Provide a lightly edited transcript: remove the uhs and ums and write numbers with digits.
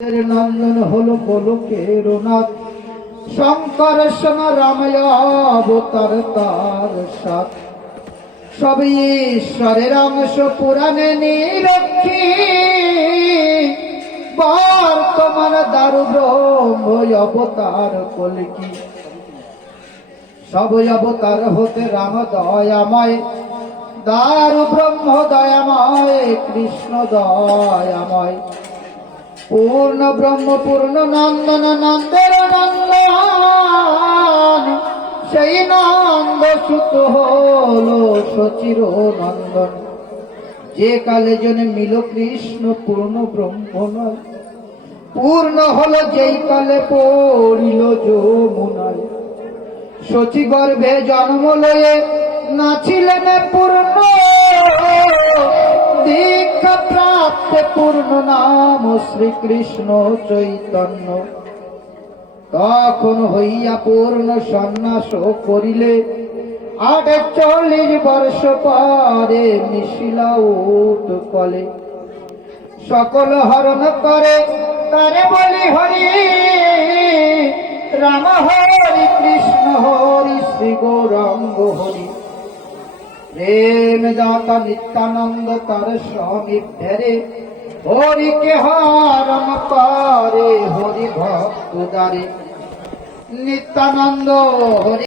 নন্দন হলো গোলকের নাথ, শঙ্কর সম রাময় অবতার তার সাথ। সব ঈশ্বরের অংশ পুরাণে নিরক্ষী, বর্তমান দারু ব্রহ্ম অবতার কলকি। সব অবতার হতে রাম দয়াময়, দারু ব্রহ্ম দয়াময়, কৃষ্ণ দয়াময়। পূর্ণ ব্রহ্ম পূর্ণ নন্দন নন্দের নন্দন, সেই নন্দ সুত হল সচির নন্দন। যে কালে জন্মিল কৃষ্ণ পূর্ণ ব্রহ্ম নয়, পূর্ণ হল যেই কালে পড়িল যমুনায়। সচি গর্ভে জন্ম লয়ে নাচিলেন পূর্ণ, দীক্ষা প্রাপ্ত পূর্ণ নাম শ্রীকৃষ্ণ চৈতন্য। তখন হইয়া পূর্ণ সন্ন্যাস করিলে, 48 বর্ষ পরে মিশিলা উঠ কলে। সকল হরণ করে তারে বলি হরি, রাম হরি কৃষ্ণ হরি শ্রী গৌরাঙ্গ হরি। প্রেম দাতা নিত্যানন্দ তার স্বামী ফেরে, হরিকে হরণ করে হরি ভক্ত দ্বারে। নিত্যানন্দ হরি।